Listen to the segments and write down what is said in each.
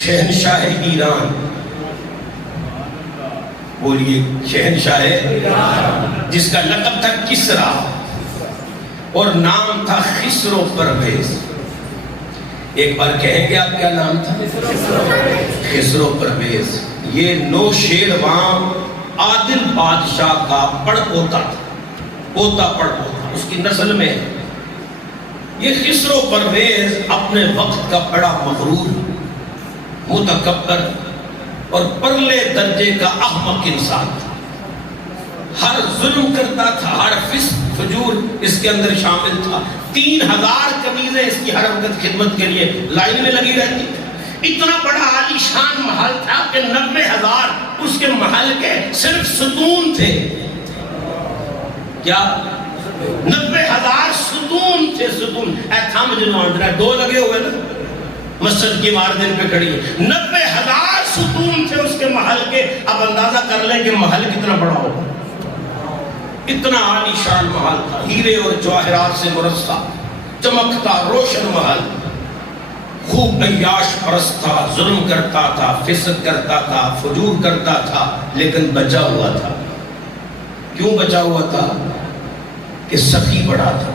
شہنشاہ ایران، بولیے شہنشاہ ایران، جس کا لقب تھا کسرا اور نام تھا خسرو پرویز۔ ایک بار کہیں گے آپ کیا نام تھا؟ خسرو پرویز۔ یہ نوشیروان عادل بادشاہ کا پڑ پوتا تھا، پوتا پڑ پوتا، اس کی نسل میں۔ یہ خسرو پرویز اپنے وقت کا بڑا مغرور، متکبر اور پرلے درجے کا احمق انسان تھا۔ ہر ظلم کرتا تھا، ہر فسق فجور اس کے اندر شامل تھا۔ 3000 قمیضیں اس کی ہر وقت خدمت کے لیے لائن میں لگی رہتی تھی۔ اتنا بڑا عالی شان محل تھا کہ 90,000 اس کے محل کے صرف ستون تھے۔ کیا 90,000 ستون تھے؟ ستون اے تھم جنوان ہے، 2 لگے ہوئے نا مسجد کی ماردن پہ کھڑی ہے۔ 90,000 ستون تھے اس کے محل کے۔ اب اندازہ کر لیں کہ محل کتنا بڑا ہوگا۔ اتنا عالی شان محل تھا، ہیرے اور جواہرات سے مرصع، چمکتا روشن محل۔ خوب عیاش پرست تھا، ظلم کرتا تھا، فسق کرتا تھا، فجور کرتا تھا، لیکن بچا ہوا تھا۔ کیوں بچا ہوا تھا؟ کہ سخی بڑا تھا،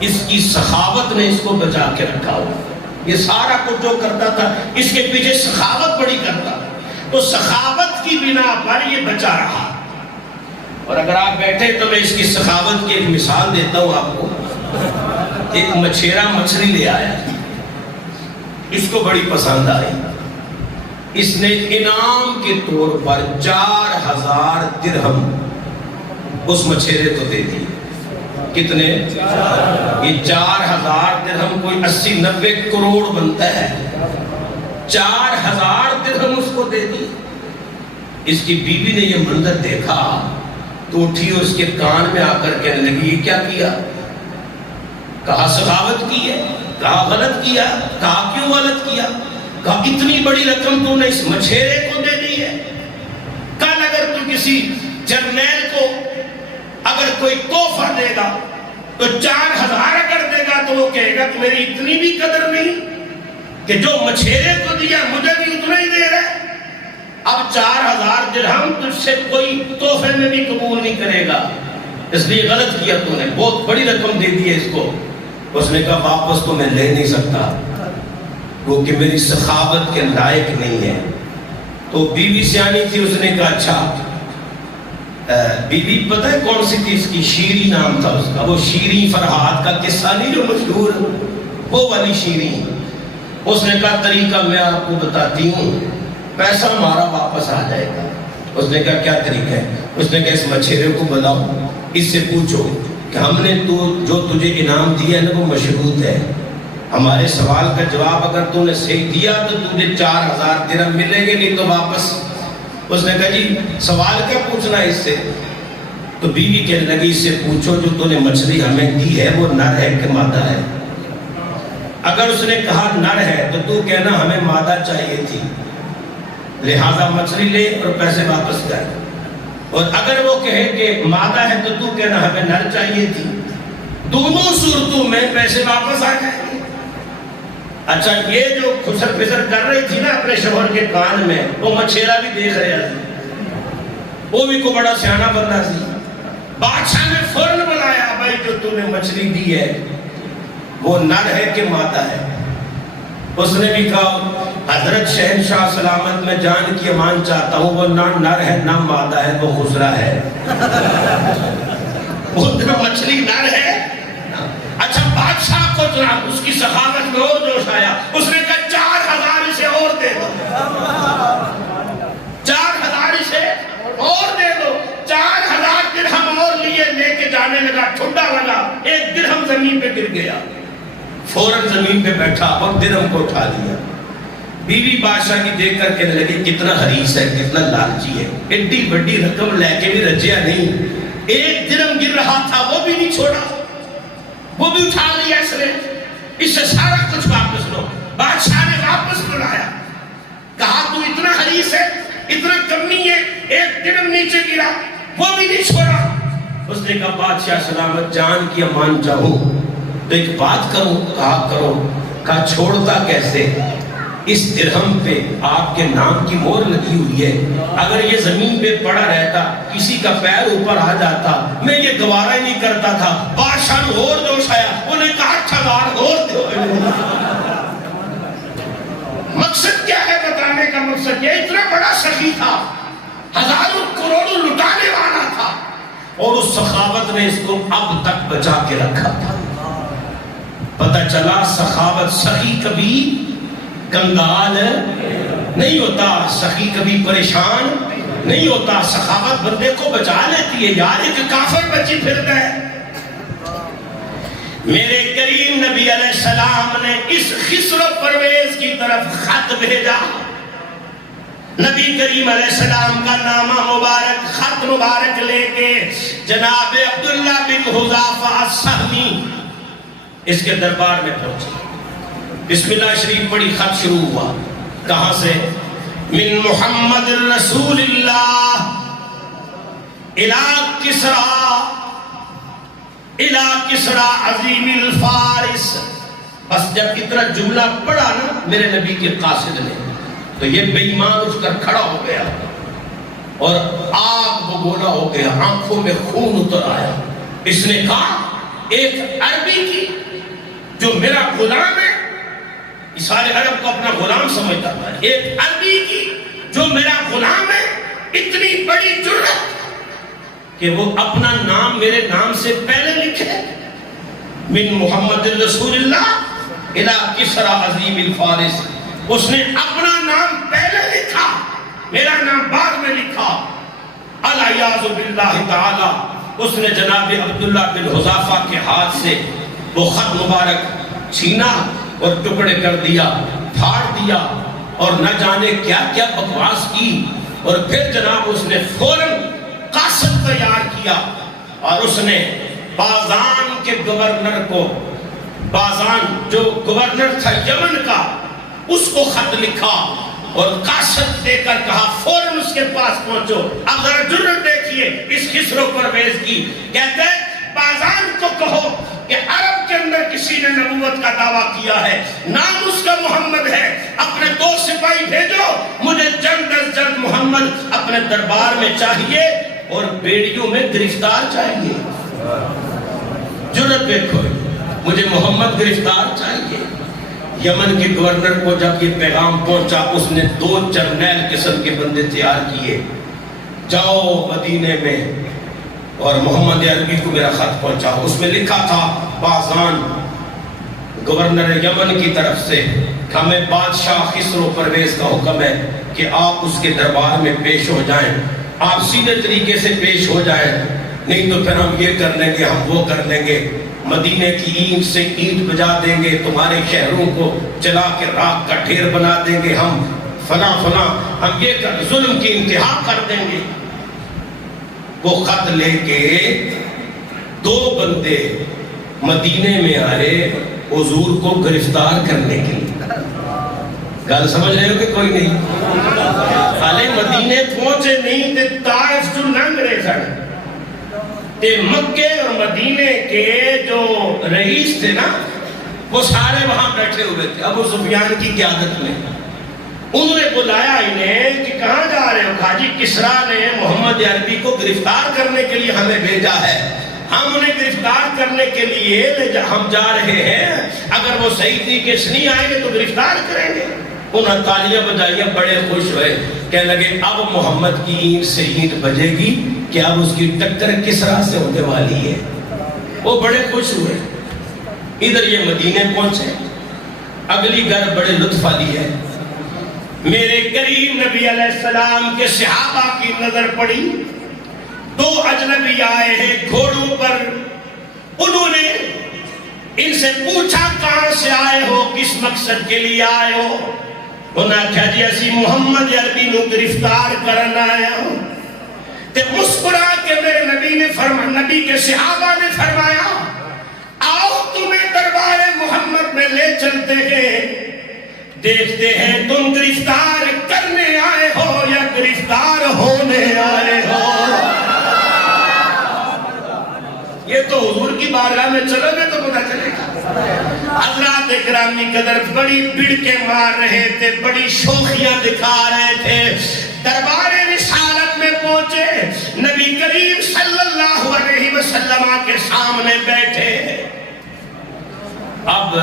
اس کی سخاوت نے اس کو بچا کے رکھا ہوا۔ یہ سارا کچھ جو کرتا تھا اس کے پیچھے سخاوت بڑی کرتا تھا، تو سخاوت کی بنا پر یہ بچا رہا۔ اور اگر آپ بیٹھے تو میں اس کی سخاوت کی ایک مثال دیتا ہوں آپ کو۔ ایک مچھیرا مچھلی لے آیا، اس کو بڑی پسند آئی، اس نے انعام کے طور پر 4000 درہم اس مچھیرے کو دے دی۔ کتنے؟ یہ 4000 درہم کوئی 80-90 کروڑ بنتا ہے۔ 4000 درہم اس کو دے دی۔ اس کی بیوی نے یہ منظر دیکھا تو اٹھی اور اس کے کان میں آ کر کہنے لگی یہ کیا کیا؟ کہا سخاوت کی ہے، کہا غلط کیا، کہا کیوں غلط کیا؟ کہا اتنی بڑی رقم تو نے اس مچھیرے کو دے دی ہے۔ کل اگر تو کسی جرنیل کو اگر کوئی تحفہ دے گا تو 4000 اگر دے گا تو وہ کہے گا کہ میری اتنی بھی قدر نہیں کہ جو مچھیرے کو دیا مجھے بھی اتنا ہی دے رہا ہے۔ اب 4000 درہم تجھ سے کوئی تحفے میں بھی قبول نہیں کرے گا، اس لیے غلط کیا تو نے، بہت بڑی رقم دے دی ہے اس کو۔ اس نے کہا واپس تو میں لے نہیں سکتا کیونکہ میری سخاوت کے لائق نہیں ہے۔ تو بیوی سیانی تھی، اس نے کہا اچھا بیوی پتہ ہے کون سی تھی؟ اس کی شیریں نام تھا اس کا۔ وہ شیریں فرحات کا قصہ نہیں جو مشہور، وہ والی شیریں۔ اس نے کہا طریقہ میں آپ کو بتاتی ہوں، پیسہ ہمارا واپس آ جائے گا۔ اس نے کہا کیا طریقہ ہے؟ اس نے کہا اس مچھیرے کو بلاؤ، اس سے پوچھو کہ ہم نے جو تجھے انعام دیا ہے نا وہ مشروط ہے، ہمارے سوال کا جواب اگر تو نے صحیح دیا تو تجھے 4000 درہم ملیں گے، نہیں تو واپس۔ اس نے کہا جی سوال کیا پوچھنا ہے اس سے؟ تو بیوی کہنے لگی اس سے پوچھو جو تو نے مچھلی ہمیں دی ہے وہ نر ہے کہ مادہ ہے؟ اگر اس نے کہا نر ہے تو تو کہنا ہمیں مادہ چاہیے تھی، لہذا مچھلی لے اور پیسے واپس کر۔ اور اگر وہ کہے کہ مادہ ہے تو تو کہنا ہمیں نر چاہیے تھی۔ دونوں صورتوں میں پیسے واپس آ جائیں گے۔ اچھا یہ جو خسر پسر کر رہی تھی نا اپنے شوہر کے کان میں، وہ مچھیرا بھی دیکھ رہا تھا، وہ بھی کو بڑا سیانہ بندہ سی۔ بادشاہ نے فوراً بلایا بھائی جو تو نے مچھلی دی ہے وہ نر ہے کہ مادہ ہے؟ اس نے بھی کہا حضرت شہنشاہ سلامت میں جان کی امان چاہتا ہوں وہ نہ نر ہے نہ مادہ ہے، وہ خسرا ہے۔ وہ مچھلی نر ہے۔ اچھا بادشاہ کو اس کی سخاوت میں اور جوش آیا، اس نے کہا 4000 اسے اور دے دو، 4000 اسے اور دے دو۔ 4000 درہم اور لیے لے کے جانے لگا، ٹھنڈا لگا، 1 درہم زمین پہ گر گیا، فوراً زمین پہ بیٹھا اور درہم کو اٹھا لیا۔ بیوی بادشاہ کی دیکھ کر کہنے لگی کتنا حریص ہے، کتنا لالچی ہے، اتنی بڑی رقم لے کے بھی رجیا نہیں۔ 1 درہم گر رہا تھا وہ بھی نہیں چھوڑا، وہ بھی اٹھا لیا اس نے، اس سے سارا کچھ واپس لو۔ بادشاہ نے واپس بلایا، کہا تو اتنا حریص ہے، اتنا کمی ہے، 1 درہم نیچے گرا وہ بھی نہیں چھوڑا۔ اس نے کہا بادشاہ سلامت جان کی امان چاہوں تو ایک بات کروں؟ کہا کرو۔ کہا چھوڑتا کیسے؟ اس درہم پہ آپ کے نام کی مہر لگی ہوئی ہے، اگر یہ زمین پہ پڑا رہتا کسی کا پیر اوپر آ جاتا میں یہ گوارا ہی نہیں کرتا تھا۔ بادشاہ نے اور جوش آیا، انہیں کہا 8,000 اور دو۔ مقصد کیا ہے بتانے کا؟ مقصد یہ اتنا بڑا سخی تھا، ہزاروں کروڑوں لٹانے والا تھا، اور اس سخاوت نے اس کو اب تک بچا کے رکھا تھا۔ پتہ چلا سخاوت، سخی کبھی کنگال نہیں ہوتا، سخی کبھی پریشان نہیں ہوتا، سخاوت بندے کو بچا لیتی ہے۔ یار ایک کافر بچی پھرتا ہے۔ میرے کریم نبی علیہ السلام نے اس خسر و پرویز کی طرف خط بھیجا۔ نبی کریم علیہ السلام کا نامہ مبارک، خط مبارک لے کے جناب عبداللہ بن حذافہ السہمی اس کے دربار میں پہنچے۔ بسم اللہ شریف پڑھی، خط شروع ہوا۔ کہاں سے؟ من محمد رسول اللہ الى کسرا عظیم الفارس۔ بس جب اتنا جملہ پڑھا نا میرے نبی کے قاصد نے، تو یہ بے ایمان اٹھ کر کھڑا ہو گیا اور آگ بگولا ہو گیا، آنکھوں میں خون اتر آیا۔ اس نے کہا ایک عربی کی جو میرا غلام ہے، سارے عرب کو اپنا غلام سمجھتا تھا، ایک عربی کی جو میرا غلام ہے، اتنی بڑی جرأت کہ وہ اپنا نام میرے نام سے پہلے لکھے۔ من محمد رسول اللہ الى کسرا عظیم الفارس، اس نے اپنا نام پہلے لکھا، میرا نام بعد میں لکھا۔ العیاذ باللہ تعالی، اس نے جناب عبداللہ بن حذافہ کے ہاتھ سے وہ خط مبارک چھینا اور ٹکڑے کر دیا، پھاڑ دیا، اور نہ جانے کیا کیا بکواس کی۔ اور پھر جناب اس نے فوراً قاصد تیار کیا اور اس نے بازان کے گورنر کو، بازان جو گورنر تھا یمن کا، اس کو خط لکھا اور قاصد دے کر کہا فوراً اس کے پاس پہنچو۔ اب ذرا جرأت دیکھیے اس خسر و پرویز کی۔ کہتے ہیں بازان کو کہو کہ عرب کے اندر کسی نے نبوت کا دعویٰ کیا ہے، نام اس کا محمد ہے، اپنے 2 سپاہی بھیجو، مجھے جلد از جلد محمد اپنے دربار میں چاہیے اور بیڑیوں میں گرفتار چاہیے۔ جرأت دیکھو، مجھے محمد گرفتار چاہیے۔ یمن کے گورنر کو جب یہ پیغام پہنچا، اس نے 2 جرنیل قسم کے بندے تیار کیے، جاؤ مدینے میں اور محمد عربی کو میرا خط پہنچاؤ۔ اس میں لکھا تھا بازان گورنر یمن کی طرف سے، ہمیں بادشاہ خسر و پرویز کا حکم ہے کہ آپ اس کے دربار میں پیش ہو جائیں، آپ سیدھے طریقے سے پیش ہو جائیں، نہیں تو پھر ہم یہ کر لیں گے، ہم وہ کر لیں گے، مدینے کی اینٹ سے اینٹ بجا دیں گے، تمہارے شہروں کو چلا کے راکھ کا ڈھیر بنا دیں گے، ہم فلاں فلاں، ہم یہ کر ظلم کی انتہا کر دیں گے۔ وہ خط لے کے 2 بندے مدینے میں آئے حضور کو گرفتار کرنے کے لیے۔ گل سمجھ رہے ہو کہ کوئی نہیں؟ حالے مدینے پہنچے نہیں تے طائف جو لنگ رہے سن، تے مکے اور مدینے کے جو رئیس تھے نا، وہ سارے وہاں بیٹھے ہوئے تھے ابو سفیان کی قیادت میں۔ انہوں نے بلایا انہیں کہ کہاں جا رہے ہو؟ کہا جی کسریٰ نے محمد عربی کو گرفتار کرنے کے لیے ہمیں بھیجا ہے، ہم انہیں گرفتار کرنے کے لیے ہم جا رہے ہیں، اگر وہ صحیح طریقے سے نہیں آئیں گے تو گرفتار کریں گے۔ انہوں نے تالیاں بجائیاں، بڑے خوش ہوئے، کہنے لگے اب محمد کی اینٹ سے اینٹ بجے گی کہ اب اس کی ٹکر کسریٰ سے ہونے والی ہے۔ وہ بڑے خوش ہوئے۔ ادھر یہ مدینے پہنچے، اگلی گھر بڑے لطف والی ہے۔ میرے کریم نبی علیہ السلام کے صحابہ کی نظر پڑی، 2 اجنبی آئے ہیں گھوڑوں پر۔ انہوں نے ان سے پوچھا کہاں سے آئے ہو، کس مقصد کے لیے آئے ہو؟ انہوں نے کہا جی اسی محمد عربی نو گرفتار کرنا آیا ہوں۔ تے مسکرا کے میرے نبی کے صحابہ نے فرمایا آؤ تمہیں دربار محمد میں لے چلتے ہیں، دیکھتے ہیں تم گرفتار کرنے آئے ہو یا گرفتار ہونے آئے ہو۔ یہ تو حضور کی بارگاہ میں چلو گے تو پتہ چلے گا۔ حضرات اکرامی قدر بڑی بڑھ کے مار رہے تھے، بڑی شوخیاں دکھا رہے تھے، دربار رسالت میں پہنچے، نبی کریم صلی اللہ علیہ وسلم کے سامنے بیٹھے۔ اب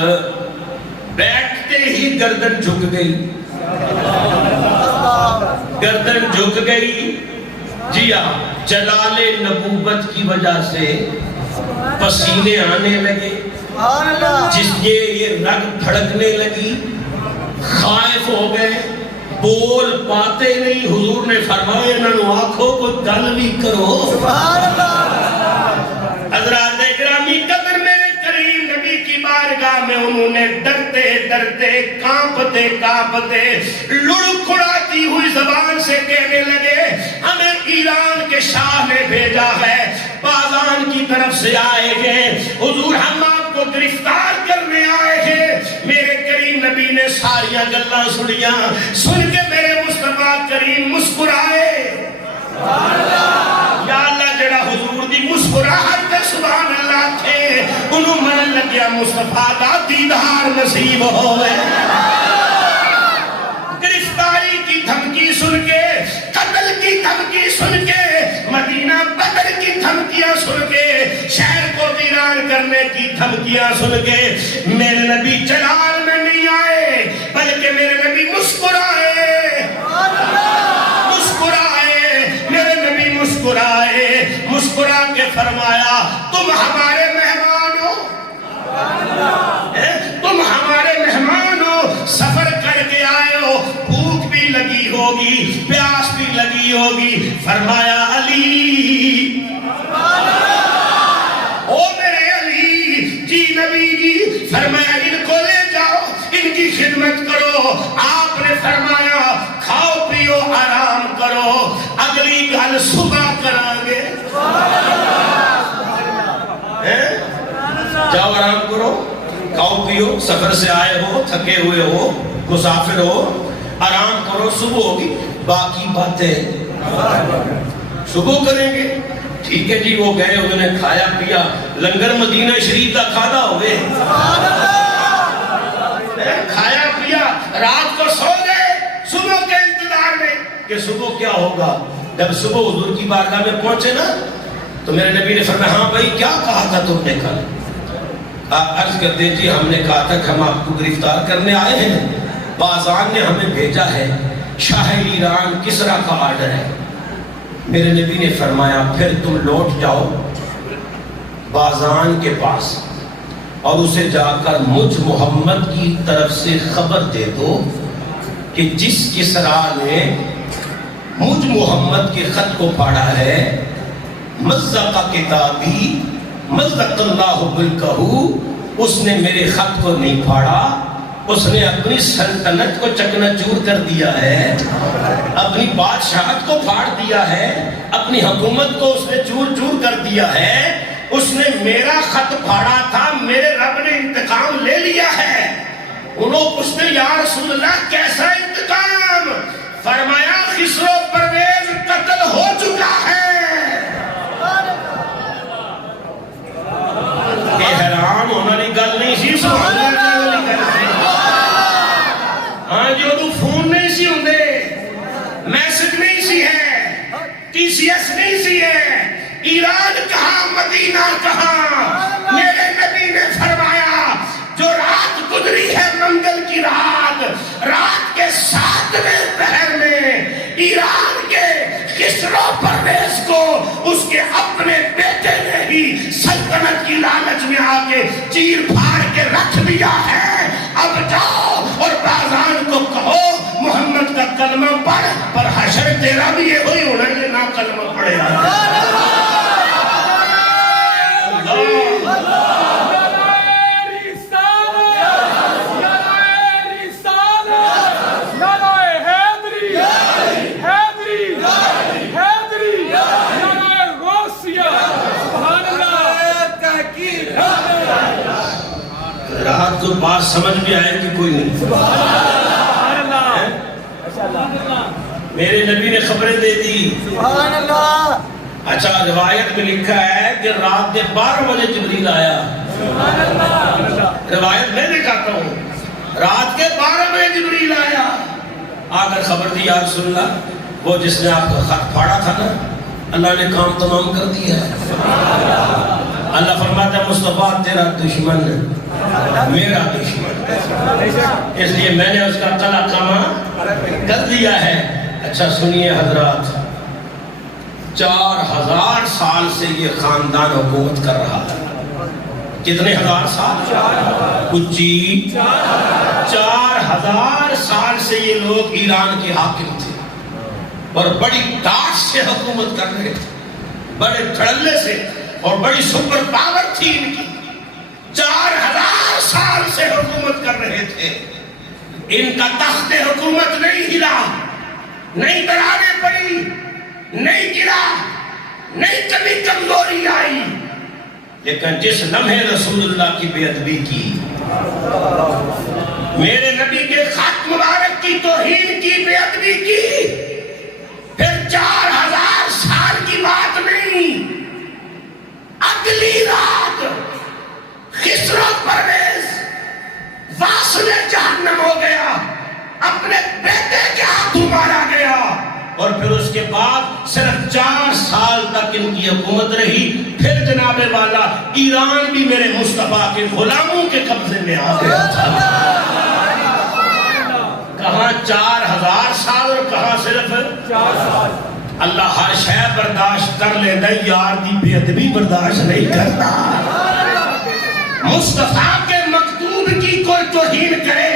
بیٹھتے ہی گردن جھک گئی، گردن جھک گئی، جی جلال نبوت کی وجہ سے پسینے آنے لگے، جس کے یہ رگ پھڑکنے لگی، خائف ہو گئے، بول پاتے نہیں۔ حضور نے فرمایا انہوں آنکھوں کو گل بھی کرو۔ حضرات اکرامی قدر میرے کریم نبی کی بارگاہ میں انہوں نے ڈرتے ڈرتے کانپتے کانپتے لڑکھڑاتی ہوئی زبان سے کہنے لگے ہمیں ایران کے شاہ نے بھیجا ہے، بازان کی طرف سے آئے گے، حضور ہم آپ کو گرفتار کرنے آئے ہیں۔ میرے کریم نبی نے ساریاں گلاں سنیاں، سن کے میرے مصطفیٰ کریم مسکرائے۔ یا اللہ جڑا حضور دی مسکراہٹ تے سبحان اللہ تھے، انہوں من لگیا مصطفیٰ دا دیدار نصیب ہوئے۔ گرفتاری کی دھمکی سن کے، قتل کی دھمکی سن کے، مدینہ بدر کی دھمکیاں سن کے، شہر کو ویران کرنے کی دھمکیاں سن کے، میرے نبی جلال میں نہیں آئے بلکہ میرے نبی مسکرائے، مسکرائے، میرے نبی مسکرائے، مسکرا کے فرمایا تم ہمارے مہمان ہو، تم ہمارے مہمان ہو، سفر کر کے آئے ہو، بھوک بھی لگی ہوگی، پیاس بھی لگی ہوگی۔ فرمایا علی، او میرے علی، جی نبی جی، فرمایا ان کو لے جاؤ، ان کی خدمت کرو۔ آپ نے فرمایا کھاؤ پیو آرام کرو، اگلی گل صبح کرانگے۔ جاؤ آرام کرو، کھاؤ پیو، سفر سے آئے ہو، تھکے ہوئے ہو، مسافر ہو، آرام کرو، صبح ہوگی، باقی باتیں صبح کریں گے۔ ٹھیک ہے جی، وہ گئے، انہوں نے کھایا پیا، لنگر مدینہ شریف کا کھانا ہوئے، کھایا پیا، رات کو سو گئے، صبح کے انتظار میں کہ صبح کیا ہوگا۔ جب صبح حضور کی بارگاہ میں پہنچے نا تو میرے نبی نے فرمایا ہاں بھائی کیا کہا تھا تم نے کل؟ عرض کرتے جی ہم نے کہا تھا کہ ہم آپ کو گرفتار کرنے آئے ہیں، بازان نے ہمیں بھیجا ہے، شاہ ایران کسرا کا آرڈر ہے۔ میرے نبی نے فرمایا پھر تم لوٹ جاؤ بازان کے پاس اور اسے جا کر مجھ محمد کی طرف سے خبر دے دو کہ جس کسرا نے مجھ محمد کے خط کو پڑھا ہے، مزق کتابی مزق اللہ بالکہو، اس نے میرے خط کو نہیں پھاڑا، اس نے اپنی سلطنت کو چکنا چور کر دیا ہے، اپنی بادشاہت کو پھاڑ دیا ہے، اپنی حکومت کو اس نے چور چور کر دیا ہے، اس نے میرا خط پھاڑا تھا، میرے رب نے انتقام لے لیا ہے۔ انہوں پوچھتے یا رسول اللہ کیسا انتقام؟ فرمایا خسرو پرویز قتل ہو چکا ہے۔ یہ حیران ہونا نہیں گل نہیں سی، سبحان اللہ، ہاں جو تو فون نہیں سی ہوندے، میسج نہیں سی ہے، ٹی سی ایس نہیں سی ہے، ایران کہاں مدینہ کہاں؟ میرے نبی نے فرمایا جو رات گزری ہے منگل کی رات، رات کے 7ویں پہر میں ایران کے خسرو پرویز کو اس کے اپنے بیٹے نے ہی سلطنت کی لالچ میں آکے چیر پھاڑ کے رکھ دیا ہے۔ اب جاؤ اور بازان کو کہو محمد کا کلمہ پڑھ، پر حشر تیرا بھی یہ ہوئی ہونا ہے نہ کلمہ پڑھے گا۔ رات کو بات سمجھ بھی آئے کہ کوئی نہیں؟ میرے نبی نے خبریں دے دی، اچھا روایت میں لکھا ہے کہ رات کے 12 بجے جبریل آیا. روایت میں دکھاتا ہوں, رات کے 12 بجے جبریل آیا, آ کر خبر دی یا رسول اللہ وہ جس نے آپ کا خط پھاڑا تھا نا اللہ نے کام تمام کر دیا ہے. اللہ فرماتا ہے مصطفیٰ تیرا دشمن میرا دشمن, اس لیے میں نے اس کا قلع کما کر دیا ہے. اچھا سنیے حضرات, 4000 سال سے یہ خاندان حکومت کر رہا ہے. کتنے ہزار سال؟ کچی 4000 سال سے یہ لوگ ایران کے حاکم تھے اور بڑی ڈاٹ سے حکومت کر رہے تھے, بڑے دھڑلے سے, اور بڑی سپر پاور تھی ان کی. 4000 سال سے حکومت کر رہے تھے. ان کا تخت حکومت نہیں ہلا, نہیں دراڑیں پڑی, نہیں گرا, نہیں کبھی کمزوری آئی. لیکن جس لمحے رسول اللہ کی بے ادبی کی, میرے نبی کے خط مبارک کی توہین کی, بے ادبی کی, پھر 4000 سال کی بات نہیں, اگلی رات خسرو پرویز واصل جہنم ہو گیا, اپنے بیٹے کے ہاتھوں مارا گیا. اور پھر اس کے بعد صرف 4 سال تک ان کی حکومت رہی. پھر جناب والا ایران بھی میرے مصطفیٰ کے غلاموں کے قبضے میں آ گیا تھا. کہاں 4000 سال اور کہاں صرف 4 سال. اللہ ہر شے برداشت کر لیتا, یار دی بے ادبی برداشت نہیں کرتا. مصطفیٰ کے مکتوب کی کوئی توہین کرے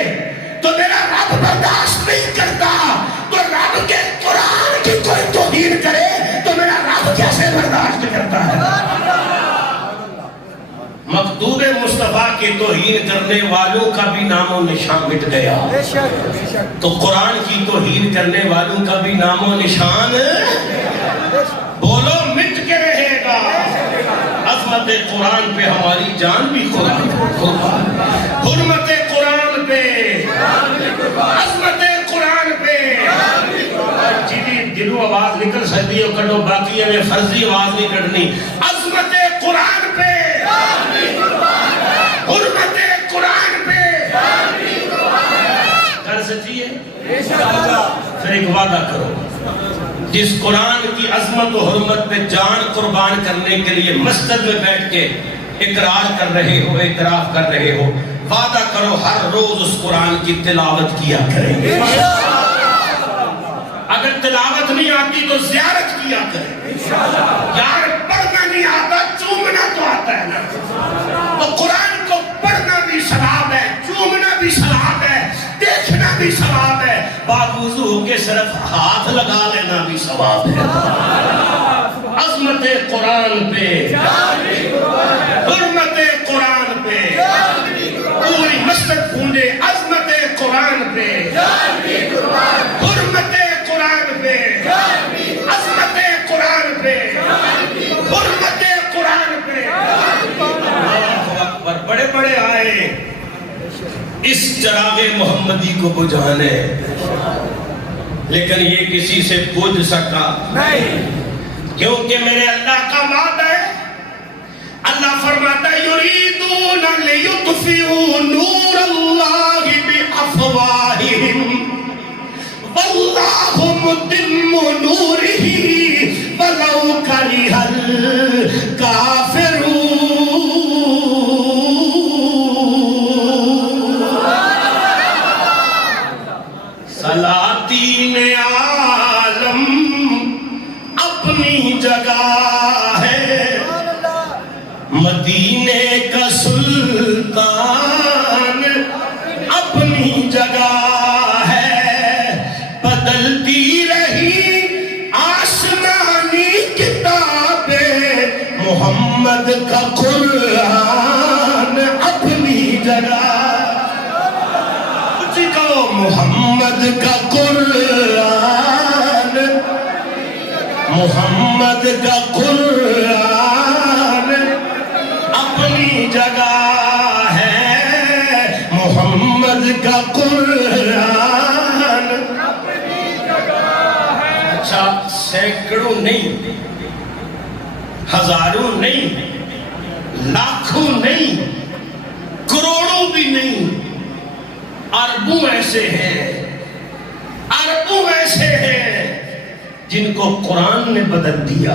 تو میرا رب برداشت نہیں کرتا, تو رب کے قرآن کی کوئی توہین کرے تو میرا رب کیسے برداشت کرتا ہے. مکتوب مصطفیٰ کی توہین کرنے والوں کا بھی نام و نشان مٹ گیا, تو قرآن کی توہین کرنے والوں کا بھی نام و نشان بولو مٹ کے رہے گا. عظمت قرآن پہ ہماری جان بھی قرآن, حرمت قرآن پہ, عظمت قرآن پہ. جیدی دلو آواز نکل سکتی ہے کٹو, باقی ہمیں فرضی آواز نہیں کٹنی. عظمت قرآن پہ, حرمت قرآن پہ کر سکتی ہے. پھر ایک وعدہ کرو, جس قرآن کی عظمت و حرمت پہ جان قربان کرنے کے لیے مسجد میں بیٹھ کے اقرار کر رہے ہو, اعتراف کر رہے ہو, وعدہ کرو ہر روز اس قرآن کی تلاوت کیا کریں گے. اگر تلاوت نہیں آتی تو زیارت کیا کریں. یار پڑھنا نہیں آتا, چومنا تو آتا ہے نا. تو قرآن کو پڑھنا بھی ثواب ہے, چومنا بھی ثواب ہے, دیکھنا بھی ثواب ہے, باوضو ہو کے صرف ہاتھ لگا لینا بھی ثواب ہے. عظمت قرآن پہ, حرمت قرآن پہ, پوری مسجد گونجے عظمت قرآن پہ, حرمت قرآن پہ, عظمت قرآن پہ, حرمت قرآن پہ. اللہ اکبر. بڑے بڑے آئے اس چراغ محمدی کو بجھانے, لیکن یہ کسی سے بجھ سکا نہیں, کیونکہ میرے اللہ کا وعدہ ہے. اللہ فرماتا ہے یریدون لیطفئوا نور اللہ بافواہہم واللہ متم نورہ ولو کرہ الکافرون. سلاطین عالم اپنی جگہ ہے, مدینے کا سلطان اپنی جگہ ہے. بدلتی رہی آسمانی کتابیں, محمد کا قرآن اپنی جگہ. کچھ کہو محمد کا قرآن, محمد کا قرآن اپنی جگہ ہے, محمد کا قرآن اپنی جگہ ہے. اچھا سینکڑوں نہیں ہزاروں نہیں، لاکھوں نہیں، کروڑوں بھی نہیں، اربوں ایسے ہیں، اربوں ایسے ہیں جن کو قرآن نے بدل دیا،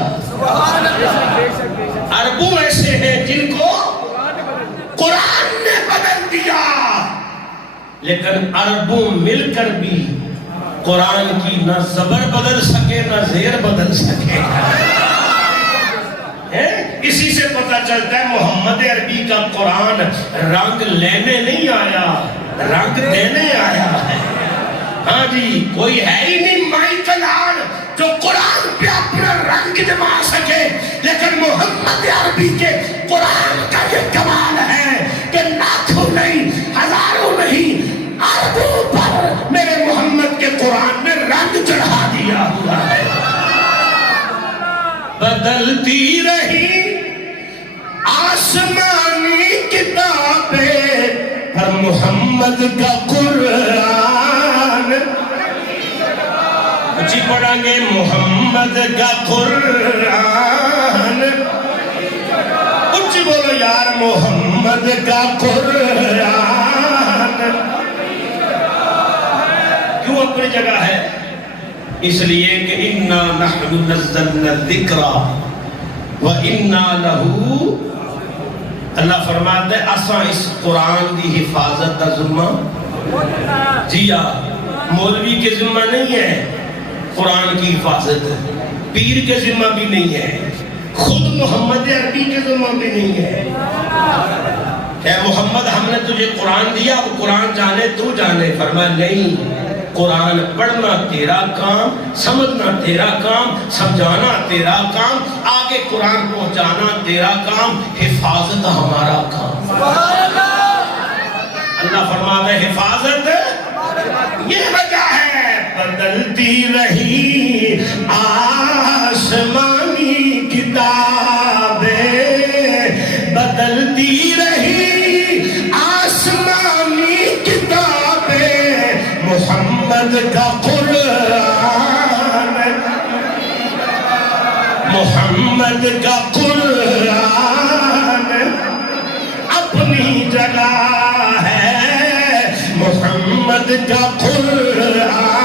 اربوں ایسے ہیں جن کو قرآن نے بدل دیا، لیکن اربوں مل کر بھی قرآن کی نہ زبر بدل سکے نہ زیر بدل سکے۔ اسی سے پتہ چلتا ہے محمد عربی کا قرآن رنگ لینے نہیں آیا، رنگ دینے آیا ہے۔ ہاں جی، کوئی ہے ہی نہیں مائیکل آرٹ جو قرآن پہ اپنا رنگ جما سکے، لیکن محمد عربی کے قرآن کا یہ کمال ہے کہ لاکھوں نہیں، ہزاروں نہیں، اربوں پر میرے محمد کے قرآن نے رنگ چڑھا دیا ہوا ہے۔ بدلتی رہی آسمانی کتابیں پر محمد کا قرآن، جی پڑھیں گے محمد کا قرآن، اچھی بولو یار محمد کا قرآن کیوں اپنی جگہ ہے؟ اس لیے کہ اِنَّا نَحْنُ نَزَّلْنَا الذِّكْرَ وَإِنَّا لَهُ، اللہ فرماتا ہے اساں اس قرآن دی حفاظت دا ذمہ، جی مولوی کے ذمہ نہیں ہے قرآن کی حفاظت، پیر کے ذمہ بھی نہیں ہے، خود محمد عربی کے ذمہ بھی نہیں ہے۔ کہ محمد ہم نے تجھے قرآن دیا، اب قرآن جانے تو جانے، فرمایا نہیں، قرآن پڑھنا تیرا کام، سمجھنا تیرا کام، سمجھانا تیرا کام، آگے قرآن پہنچانا تیرا کام، حفاظت ہمارا کام۔ اللہ فرماتا ہے حفاظت یہ وجہ ہے، بدلتی رہی آسمانی کتابیں، بدلتی رہی آسمانی کتابیں، محمد کا قرآن، محمد کا قرآن اپنی جگہ ہے، محمد کا قرآن۔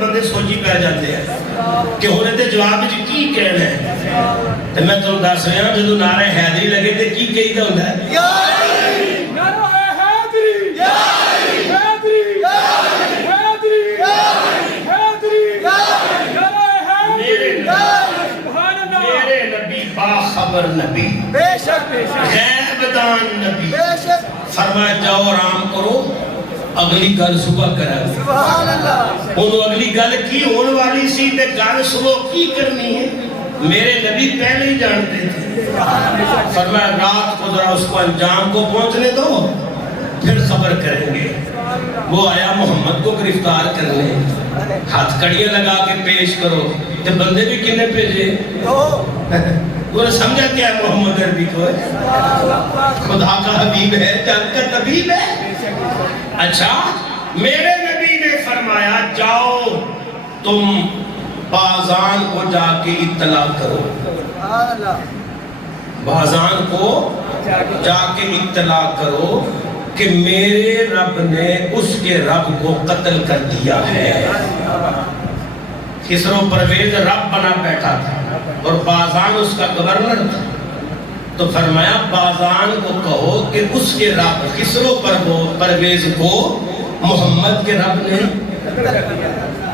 بندے سوچی پہ جاتے ہیں کہ ہونے تے جواب جی کی کہنا ہے، تو میں تم دس رہا ہوں جدو نعرہ حیدری لگے تے کی کہی دا ہوتا ہے؟ نعرہ حیدری، حیدری، حیدری، حیدری، میرے نبی باخبر نبی، غیب دان نبی، فرمایا جاؤ آرام کرو، اگلی گل صبح کرا۔ سبحان اللہ۔ انہوں اگلی گل کی ہونے والی سی تے گل صبح کی کرنی ہے، میرے نبی پہلے ہی جانتے تھے۔ فرمایا رات کو ذرا اس کو انجام کو پہنچنے دو، پھر خبر کریں گے۔ وہ آیا محمد کو گرفتار کرنے، ہاتھ کڑیاں لگا کے پیش کرو، تے بندے بھی کنے بھیجے؟ انہوں نے سمجھا کیا ہے محمد عربی کو خدا کا حبیب ہے، جان کا طبیب ہے۔ اچھا میرے نبی نے فرمایا جاؤ تم بازان کو جا کے اطلاع کرو، بازان کو جا کے اطلاع کرو کہ میرے رب نے اس کے رب کو قتل کر دیا ہے۔ خسرو پرویز رب بنا بیٹھا تھا اور بازان اس کا گورنر تھا، تو فرمایا بازان کو کہو کہ اس کے رب خسرو پرویز کو محمد کے رب نے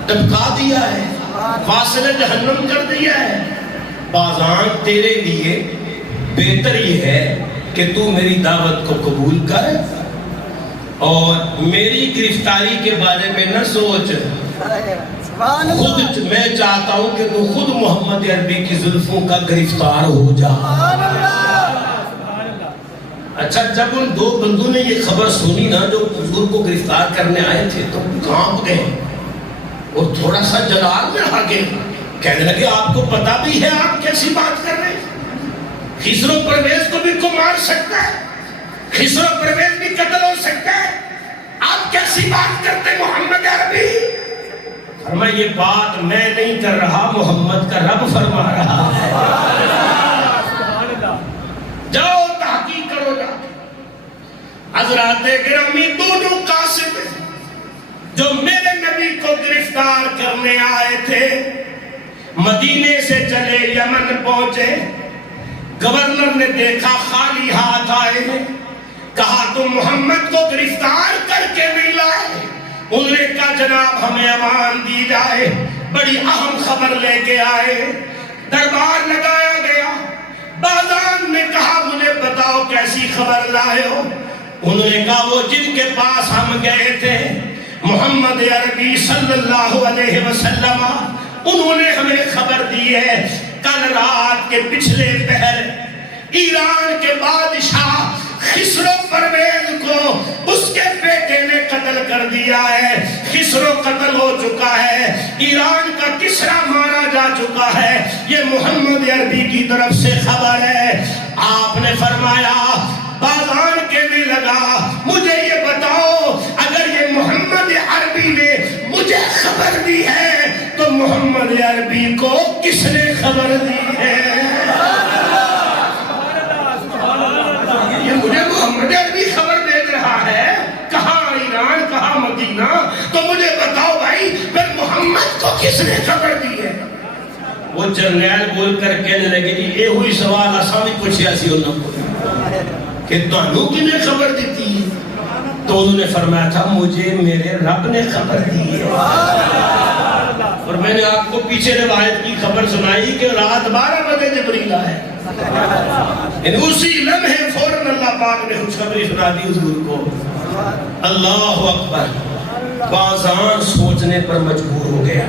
ٹپکا دیا ہے، واصل جہنم کر دیا ہے۔ بازان تیرے لیے بہتر یہ ہے کہ تو میری دعوت کو قبول کر اور میری گرفتاری کے بارے میں نہ سوچ، خود میں چاہتا ہوں کہ تو خود محمد عربی کی زلفوں کا گرفتار ہو جا۔ اچھا جب ان دو بندوں نے یہ خبر سنی نا جو حضور کو گرفتار کرنے آئے تھے تو کانپ گئے اور تھوڑا سا جلال میں آ گئے. کہنے لگے آپ کو پتا بھی ہے آپ کیسی بات کر رہے ہیں؟ خضر و پرویز کو بھی کو مار سکتا ہے, خضر و پرویز بھی قتل ہو سکتا ہے, آپ کیسی بات کرتے محمد عربی؟ فرمایا یہ بات میں نہیں کر رہا, محمد کا رب فرما رہا ہے. جاؤ تحقیق کرو جا. حضرات گرامی دونوں قاصد جو میرے نبی کو گرفتار کرنے آئے تھے مدینے سے چلے یمن پہنچے. گورنر نے دیکھا خالی ہاتھ آئے ہیں, کہا تم محمد کو گرفتار کر کے نہیں لائے. انہوں نے کہا جناب ہمیں امان دی جائے, بڑی اہم خبر لے کے آئے. دربار لگایا گیا. بازان نے کہا مجھے بتاؤ کیسی خبر لائے ہو؟ انہوں نے کہا وہ جن کے پاس ہم گئے تھے محمد عربی صلی اللہ علیہ وسلم, انہوں نے ہمیں خبر دی ہے کل رات کے پچھلے پہر ایران کے بادشاہ خسرو پرویز کو اس کے بیٹے نے قتل کر دیا ہے. خسرو قتل ہو چکا ہے, ایران کا کسرا مارا جا چکا ہے. یہ محمد عربی کی طرف سے خبر ہے. آپ نے فرمایا بازان کہنے لگا مجھے یہ بتاؤ اگر یہ محمد عربی نے مجھے خبر دی ہے تو محمد عربی کو کس نے خبر دی ہے؟ مجھے محمد عربی خبر دے رہا ہے, کہاں ایران کہاں مدینہ, تو مجھے بتاؤ بھائی پھر محمد کو کس نے خبر دی ہے؟ وہ جرنیل بول کر کہنے لگے جی یہ ہوئی سوال آسانی پوچھے ایسی انہوں کو کہ تانوں کی نے خبر دیتی ہے؟ تو انہوں نے فرمایا تھا مجھے میرے رب نے خبر دی ہے. اور میں نے آپ کو پیچھے روایت کی خبر سنائی کہ رات 12 بجے جبریل آئے. اسی لمحے فوراً اللہ پاک نے خوشخبری سنا دی حضور کو. اللہ اکبر. بازان سوچنے پر مجبور ہو گیا.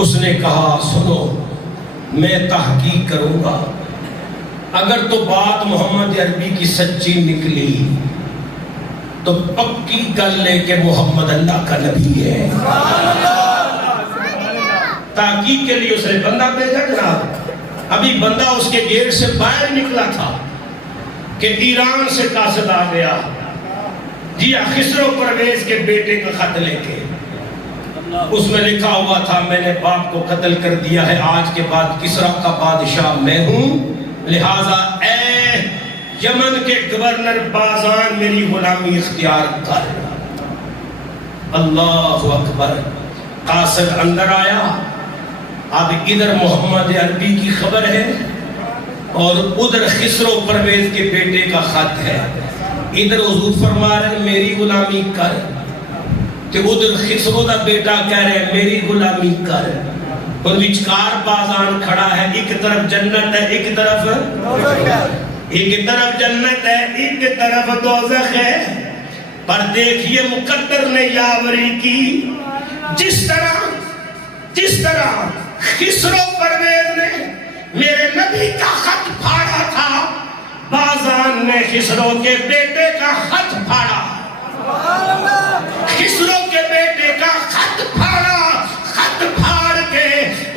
اس نے کہا سنو میں تحقیق کروں گا, اگر تو بات محمد عربی کی سچی نکلی تو پکی گل لے کہ محمد اللہ کا نبی ہے. تحقیق کے لیے اس نے بندہ بھیجا. جناب ابھی بندہ اس کے گیٹ سے باہر نکلا تھا کہ ایران سے قاصد آ گیا جی خسرو پرویز کے بیٹے کا خط لے کے. اس میں لکھا ہوا تھا میں نے باپ کو قتل کر دیا ہے, آج کے بعد کسرا کا بادشاہ میں ہوں, لہٰذا اے یمن کے گورنر بازان میری غلامی اختیار کر. اللہ اکبر. قاصد اندر آیا. اب ادھر محمد عربی کی خبر ہے اور ادھر خسرو پرویز کے بیٹے کا خط ہے. ادھر حضور فرما رہے ہیں میری غلامی کر, تو ادھر خسرو دا بیٹا کہہ رہے ہیں میری غلامی کر. اور وچکار بازان کھڑا ہے, ایک طرف جنت ہے ایک طرف جنت ہے ایک طرف دوزخ ہے. پر دیکھیے مقدر نے یاوری کی. جس طرح خسرو پرویز نے میرے نبی کا خط پھاڑا تھا, بازان نے خسرو کے بیٹے کا خط پھاڑا. خسرو کے بیٹے کا خط پھاڑا. خط پھاڑ کے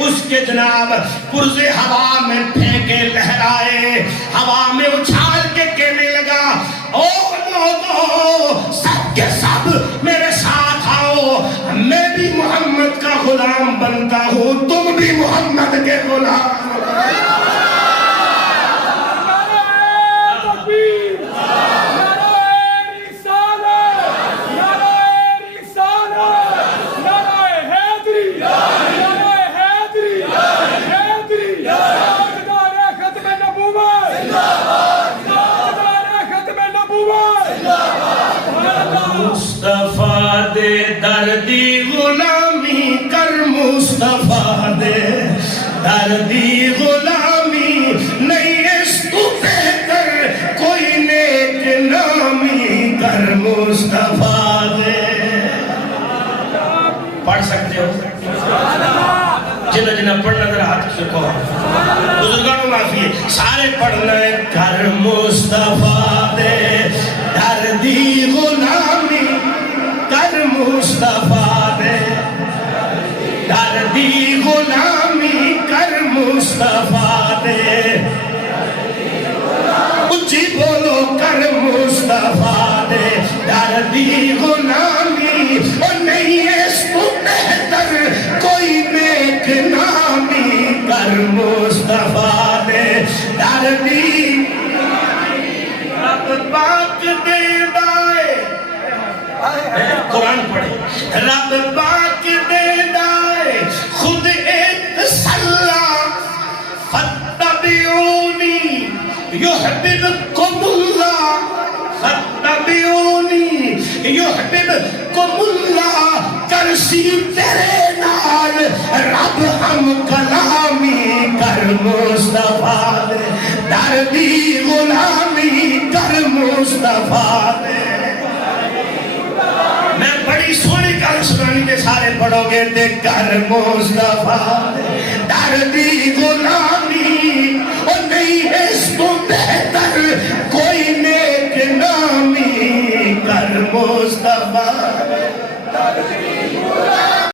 اس کے جناب پرزے ہوا میں پھینکے لہرائے, ہوا میں اچھال کے کہنے لگا او لوگو سب کے سب میرے ساتھ آؤ, میں بھی محمد کا غلام بنتا ہوں, تم بھی محمد کے غلام. مصطفیٰ دے دردی غلامی کر, مصطفیٰ دے دردی غلامی نہیں اس تو بہتر کوئی نیک نامی کر, مصطفیٰ دے. پڑھ سکتے ہو جنہ پڑھنا ذرا ہاتھ چکو, بزرگانوں معافی ہے, سارے پڑھنا ہے. کر مصطفیٰ اچھی بولو کر مصطفیٰ دے در دی غلامی اور نہیں اس کو بہتر کوئی نیک نامی کر مصطفیٰ دے در دی رب پاک دے دائے قرآن پڑھے رب پاک دے دائے خود ایک صلاح فاتبعونی یحببکم اللہ فاتبعونی یحببکم اللہ کرسی تیرے نال رب ہم کلامی کر مصطفیٰ دے در دی غلامی کر مصطفیٰ دے میں بڑی سونی کل سنانی کے سارے پڑھو گے دے کر مصطفیٰ در دی غلامی اور نہیں اس کو بہتر کوئی نیک نامی کر مصطفیٰ